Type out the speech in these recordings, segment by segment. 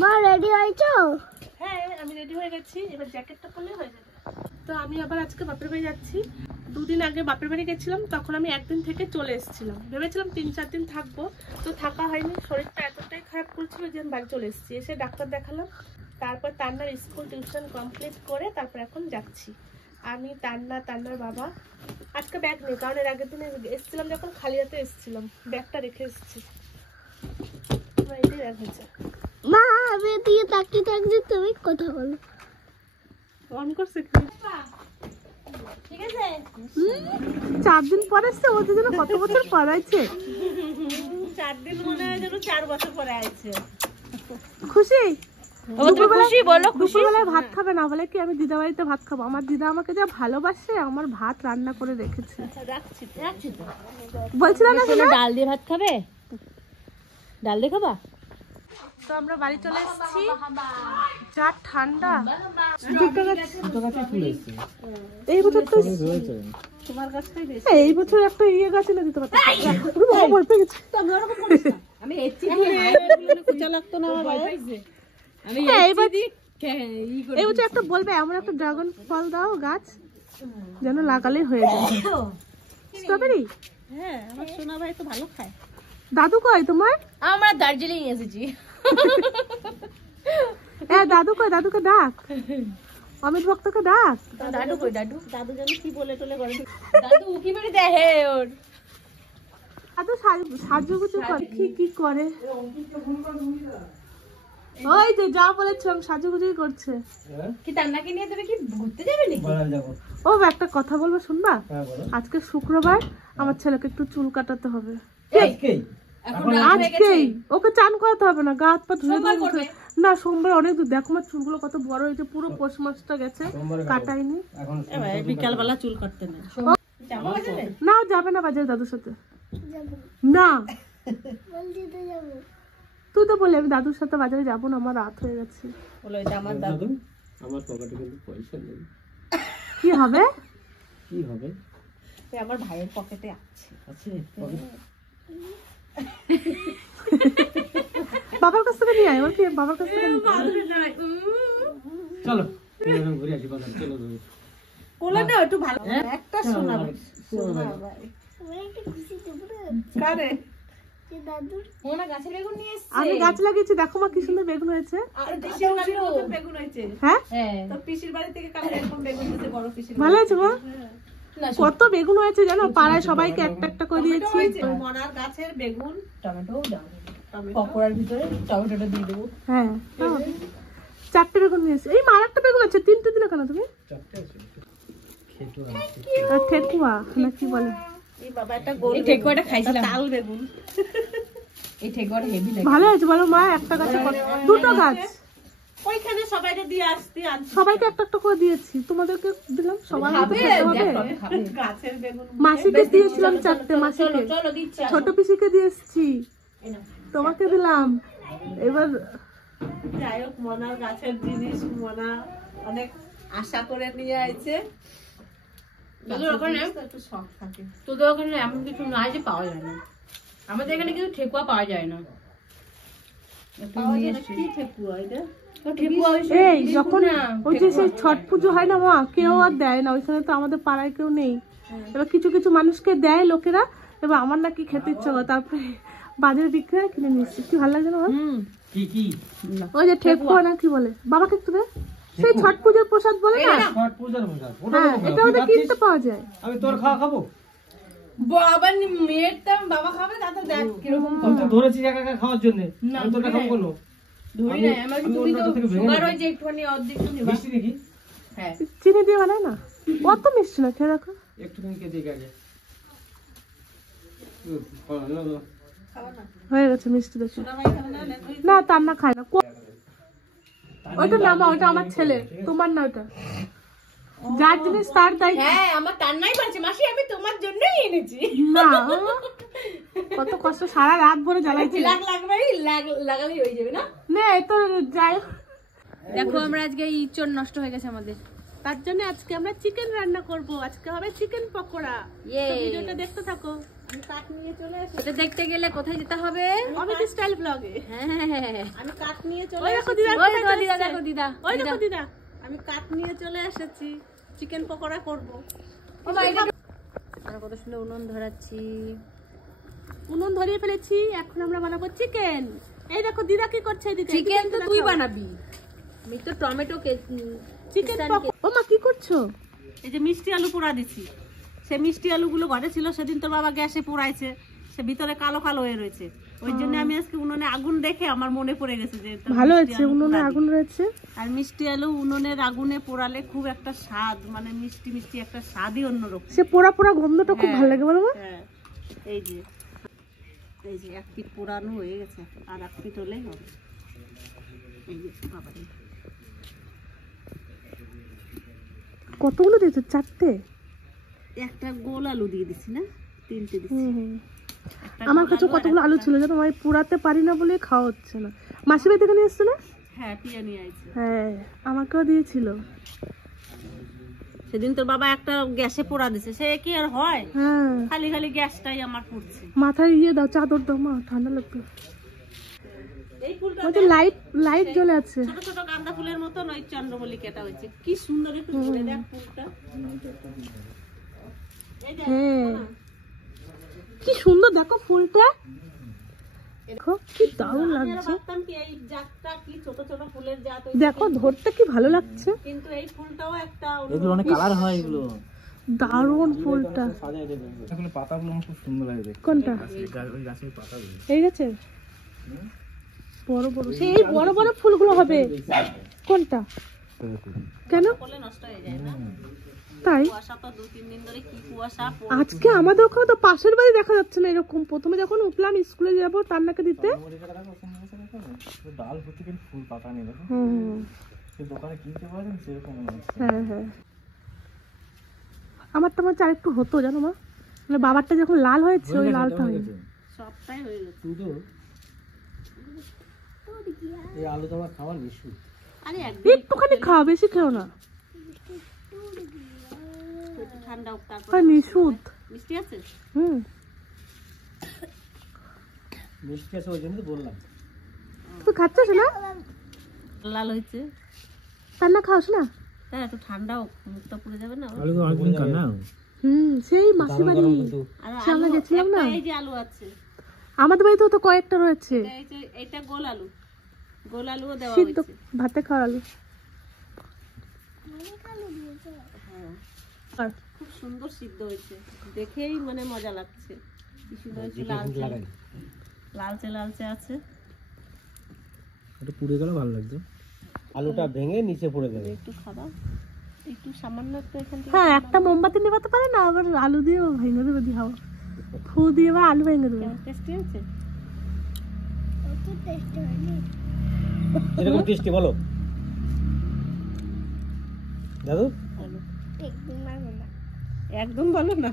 মা রেডি হয়েছো? হ্যাঁ আমি রেডি হয়ে গেছি, এবার জ্যাকেটটা পরলে হয়ে যাবে। তো আমি আবার আজকে বাপের বাড়ি যাচ্ছি। দুদিন আগে বাপের বাড়ি গেছিলাম, তখন আমি একদিন থেকে চলে এসেছিলাম, ভেবেছিলাম 3-4 দিন থাকবো, তো থাকা হয়নি। শরীরটা এতটাই খারাপ করছিল যে আমি বাড়ি চলে এসেছি। এসে ডাক্তার দেখালাম, তারপর তান্নার স্কুল টিউশন কমপ্লিট করে তারপর এখন যাচ্ছি। আমি, তান্নার বাবা। আজকে ব্যাগ নেই, কারণ এর আগের দিনে এসেছিলাম যখন খালি হাতে এসেছিলাম, ব্যাগটা রেখে এসেছি। এটাই ব্যাগ হয়েছে। মা আমি দিয়ে তাকিয়ে থাকছি, তুমি কথা বলো। অন করছে ঠিক আছে? 4 দিন পরে এসছে, ওদের জন্য কত বছর পর আছে। 4 দিন মনে হয় যেন 4 বছর পরে আছে। খুশি? খুশি বলো, খুশি বেলায় ভাত খাবে না বলে কি আমি দিদা বাড়িতে ভাত খাবো। আমার দিদা আমাকে যা ভালোবাসে, আমার ভাত রান্না করে রেখেছে। রাখছি তো বলছিলাম না শোনা, ডাল দিয়ে ভাত খাবে, ডাল দিয়ে খাবা। তো আমরা বাড়ি চলে এসেছি। যা ঠান্ডা। এই বছর তো তোমার কাছেই বেশি। এই বছর একটা ইয়ে গাছ এনে দিতে পারতাম। ভয় পেয়ে গেছি আমি এসছি দিয়ে কুচা লাগতো না আমার বাবা। আমি এই বছর একটা বলবে এমন একটা ড্রাগন ফল দাও গাছ যেন লাগালেই হয়ে যায়। স্ট্রবেরি? হ্যাঁ, আমার সোনা ভাই তো ভালো খায়। দাদু কই তোমার? আমরা দার্জিলিং এসেছি। দাদু কই? দাদুকে ডাক, অমিত ভক্তকে ডাক। দাদু কই? দাদু জানি কি বলে টলে করে। দাদু উকি মেরে দেখে ওর। দাদু সাজুগুজু করে কি করে? ওই যে যা বলেছিলাম সাজুগুজুই করছে। কি তান্নাকে নিয়ে তুমি কি ঘুরতে যাবে নাকি? ও একটা কথা বলবো শুনবা? আজকে শুক্রবার, আমার ছেলেকে একটু চুল কাটাতে হবে। আজকেই ওকে চান করাতে হবে না, গা হাত পা ধুয়ে না। সোমবার অনেক দূর। দেখো আমার চুলগুলো কত বড় হয়েছে, পুরো পৌষ মাসটা গেছে কাটাইনি। বিকাল বেলা চুল কাটতে না। না যাবে না বাজারে দাদুর সাথে? না তুই তো বললি আমি দাদুর সাথে বাজারে যাবো না, আমার রাত হয়ে গেছে। বলো এটা আমার দাদু। আমার পকেটে কিন্তু পয়সা নেই। কি হবে? কি হবে? আমার ভাইয়ের পকেটে আছে। বাবার কাছ থেকে নিয়ে আয়। ওর কি বাবার কাছ থেকে চলো ঘুরে আসি বাজার। চলো কোলে দাও একটু ভালো একটা শোনা। কারে? আমি গাছ লাগিয়েছি, দেখো মা কি সুন্দর বেগুন হয়েছে। হ্যাঁ ভালো হয়েছে মা। কত বেগুন হয়েছে জানো, পাড়ায় সবাইকে একটা একটা করে দিয়েছি। মনার গাছের বেগুন, টমেটো পকোড়ার ভিতরে টমেটোটা দিয়ে দেবো। হ্যাঁ 4টে বেগুন নিয়েছি। এই মার একটা বেগুন আছে, 3টে দিলে কেন তুমি? ঠেকুয়া না কি বলে? ঠেকুয়াটা খাইছিলাম, তাল বেগুন। এই ঠেকুয়াটা হেভি লাগে। ভালো হয়েছে বলো মা। একটা গাছে 2টো গাছ, ওইখানে সবাইকে দিয়ে আসতে সবাইকে একটা একটা করে দিয়েছি। তোমাদেরকে দিলাম, সবাই গাছের বেগুন। মাসিকে দিয়েছিলাম 4টে, মাসিকে, ছোট পিসিকে দিয়েছি, তোমাকে দিলাম। এবার যাই হোক, মনার গাছের জিনিস মনা অনেক আশা করে নিয়ে আইছে। তোদের ওখানে এমন কিছু নাই যে পাওয়া যায় না। আমাদের এখানে কিন্তু ঠেকুয়া পাওয়া যায় না। এই যখন ওই যে সেই ছট পুজো হয় না মা, কেউ আর দেয় না। ওইখানে তো আমাদের পাড়ায় কেউ নেই। এবার কিছু কিছু মানুষকে দেয় লোকেরা। এবার আমার নাকি খেতে ইচ্ছা করে, তারপরে বাজারে বিক্রি হয়, কিনে নিচ্ছি। কি ভালো লাগে না? ওই যে ঠেকুয়া না কি বলে, বাবাকে একটু দে। সেই ছট পূজার প্রসাদ বলে না? ছট পূজার প্রসাদ। হ্যাঁ, এটা ওদের কিনতে পাওয়া যায়। আমি তোর খাবো। বাবা মেয়ের তো বাবা খাবে, তাতে দেখ কিরকম কথা ধরেছি একা একা খাওয়ার জন্য। আমি তোরটা খাবো কেন? ধরি না আমার। তুমি তো সুগার হয় যে একটুখানি অর্ধেক তো নিবা। মিষ্টি দেখি। হ্যাঁ চিনি দিয়ে বানায় না, অত মিষ্টি না, খেয়ে দেখো। একটুখানি কে দিকে আগে হয়ে গেছে মিষ্টি দেখে। না তার না খায় না। ওটা না মা, ওটা আমার ছেলে, তোমার না। ওটা যার জিনিস তার দায়িত্ব। হ্যাঁ আমার কান্নাই পাচ্ছে, মাসি আমি তোমার জন্যই এনেছি। না কত কষ্ট, সারা রাত ভরে জ্বালাইছি। লাগালেই হয়ে যাবে না? না তো যাই। দেখো আমরা আজকে ইঁচড় নষ্ট হয়ে গেছে আমাদের, তার জন্য আজকে আমরা চিকেন রান্না করব। আজকে হবে চিকেন পকোড়া। ভিডিওটা দেখতে থাকো। আমি কাঠ নিয়ে চলে এসেছি। এটা দেখতে গেলে কোথায় যেতে হবে? অমিত স্টাইল ব্লগে। হ্যাঁ, আমি কাঠ নিয়ে চলে ওই দেখো এসেছি। দিদা, ওই দেখো দিদা, দেখো দিদা, ওই দেখো দিদা। আমি কাঠ নিয়ে চলে এসেছি, চিকেন পকোড়া করব। ও মা, এটা আমরা কত সুন্দর উনুন ধরাচ্ছি। উনুন ধরিয়ে ফেলেছি, এখন আমরা বানাবো চিকেন। এই দেখো দিদা কি করছে এদিকে। চিকেন তো তুই বানাবি, আমি তো টমেটো চিকেন ও মা কি করছো? এই যে মিষ্টি আলু পোড়া দিছি, সে মিষ্টি আলুগুলো ঘরে ছিল, সেদিন তোর বাবা গ্যাসে পোড়াইছে, সে ভিতরে কালো কালো হয়ে রয়েছে। ওই জন্য আমি আজকে উনুনে আগুন দেখে আমার মনে পড়ে গেছে যে তোর ভালো মিষ্টি হয়েছে, আলু উনুনে পোড়া আগুন দিই। রয়েছে। আর মিষ্টি আলু উনুনের আগুনে পোড়ালে খুব একটা স্বাদ, মানে মিষ্টি মিষ্টি একটা স্বাদই অন্যরকম। সে পোড়া পোড়া গন্ধটা খুব ভালো লাগে বলো মা। হ্যাঁ, এই যে এক পিঠ পোড়ানো হয়ে গেছে, আর এক পিঠ হলেই হবে। এই যে বাবা রে, কতগুলো দিয়েছো? 4টে? একটা গোল আলু দিয়ে দিছি না, 3টে দিছি। একটা আমার গোল কাছে আলু আর কতগুলো আলু একটা- ছিল জানো, আমি পোড়াতে পারি না বলে খাওয়া হচ্ছে না। মাসি বাড়ি থেকে নিয়ে এসছো না? হ্যাঁ, পিয়া নিয়ে আইছে। হ্যাঁ, আমাকেও দিয়েছিল। সেদিন তোর বাবা একটা গ্যাসে পোড়া দিছে, সে কি আর হয়? হ্যাঁ, খালি খালি গ্যাসটাই আমার পুড়ছে। মাথায় দাও, চাদর দাও মা, ঠান্ডা লাগবে। এই ফুলটা ওই যে লাইট লাইট জ্বলে আছে। ছোট ছোট গাঁদা ফুলের মতন ওই চন্দ্রমল্লিকাটা হয়েছে, কি সুন্দর একটু ঘুরে দেখ ফুলটা। এই যে হ্যাঁ, কি সুন্দর দেখো ফুলটা, দেখো কি দারুণ আমি আর লাগছে। ভাবতাম কি এই জাতটা কি ছোট ছোট ফুলের জাত, ওই দেখো ধরতে কি ভালো লাগছে, কিন্তু এই ফুলটাও একটা এগুলো অনেক কালার হয়, এগুলো দারুণ ফুলটা। সাজায় দেবে এগুলো, পাতাগুলো আমার খুব সুন্দর লাগে দেখতে। কোনটা? ওই গাছের পাতাগুলো এই গেছে বড় বড়, সেই বড় বড় ফুলগুলো হবে। কোনটা? কেন? করলে নষ্ট হয়ে যায় না। তাই কুয়াশা তো 2-3 দিন ধরে কি কুয়াশা আজকে আমাদের ওখানে তো পাশের বাড়ি দেখা যাচ্ছে না এরকম। প্রথমে যখন উঠলাম স্কুলে যাবো টান্নাকে দিতে, ডাল ভর্তি করে ফুল পাতা নিয়ে দেখো, হুম, সেই দোকানে কিনতে পারেন সেরকম মনে হচ্ছে। হ্যাঁ হ্যাঁ, আমারটা মনে হচ্ছে আরেকটু হতো জানো মা, মানে বাবারটা যখন লাল হয়েছে ওই লালটা হয়নি। সবটাই হয়ে গেছে। শুধু এই আলু তো আমার খাবার বেশি। আরে একদম একটুখানি খাও, বেশি খেও না, একটু ঠান্ডা হোক তারপর। হয় নিশুদ। মিষ্টি আছে? হুম, মিষ্টি আছে ওই জন্য তো বললাম। তুই খাচ্ছিস না? লাল হয়েছে। রান্না খাওয়াস না? হ্যাঁ, একটু ঠান্ডা হোক, মুখটা পুড়ে যাবে না। আলু তো অনেকদিন খান না, হুম, সেই মাসি বাড়ি আর সে আমরা আলু গেছিলাম না, এই যে আলু আছে, আমাদের বাড়িতেও তো কয়েকটা রয়েছে। এই যে এটা গোল আলু, গোল আলুও দেওয়া সিদ্ধ হয়েছে। ভাতে খাওয়ালো। আর খুব সুন্দর সিদ্ধ হয়েছে, দেখেই মানে মজা লাগছে। কি সুন্দর হয়েছে, লালচে লালচে লালচে আছে। এটা পুড়ে গেলে ভালো লাগতো। আলুটা ভেঙে নিচে পড়ে যাবে। একটু খাবা, একটু সামান্য একটু এখান থেকে। হ্যাঁ, একটা মোমবাতি নেবাতে পারে না, আবার আলু দিয়ে ভেঙে দেবে দিয়ে খাওয়া, ফু দিয়ে বা আলু ভেঙে দেবে। টেস্টি আছে। এরকম টেস্টি বলো দাদু, একদম ভালো না।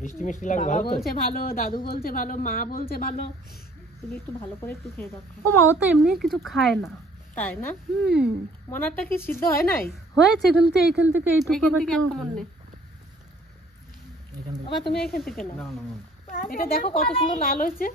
মিষ্টি মিষ্টি লাগে, বাবা ভালো তো? বলছে ভালো, দাদু বলছে ভালো, মা বলছে ভালো। তুমি একটু ভালো করে একটু খেয়ে দেখো। ও মা, ও তো এমনি কিছু খায় না। তাই না? হুম, মনারটা কি সিদ্ধ হয় নাই? হয়েছে কিন্তু এইখান থেকে এইটুকু এখান আবার থেকে একটু- একটা মন নে। এখান থেকে বাবা তুমি এখান থেকে নাও। না না না। এটা দেখো কত সুন্দর লাল হয়েছে।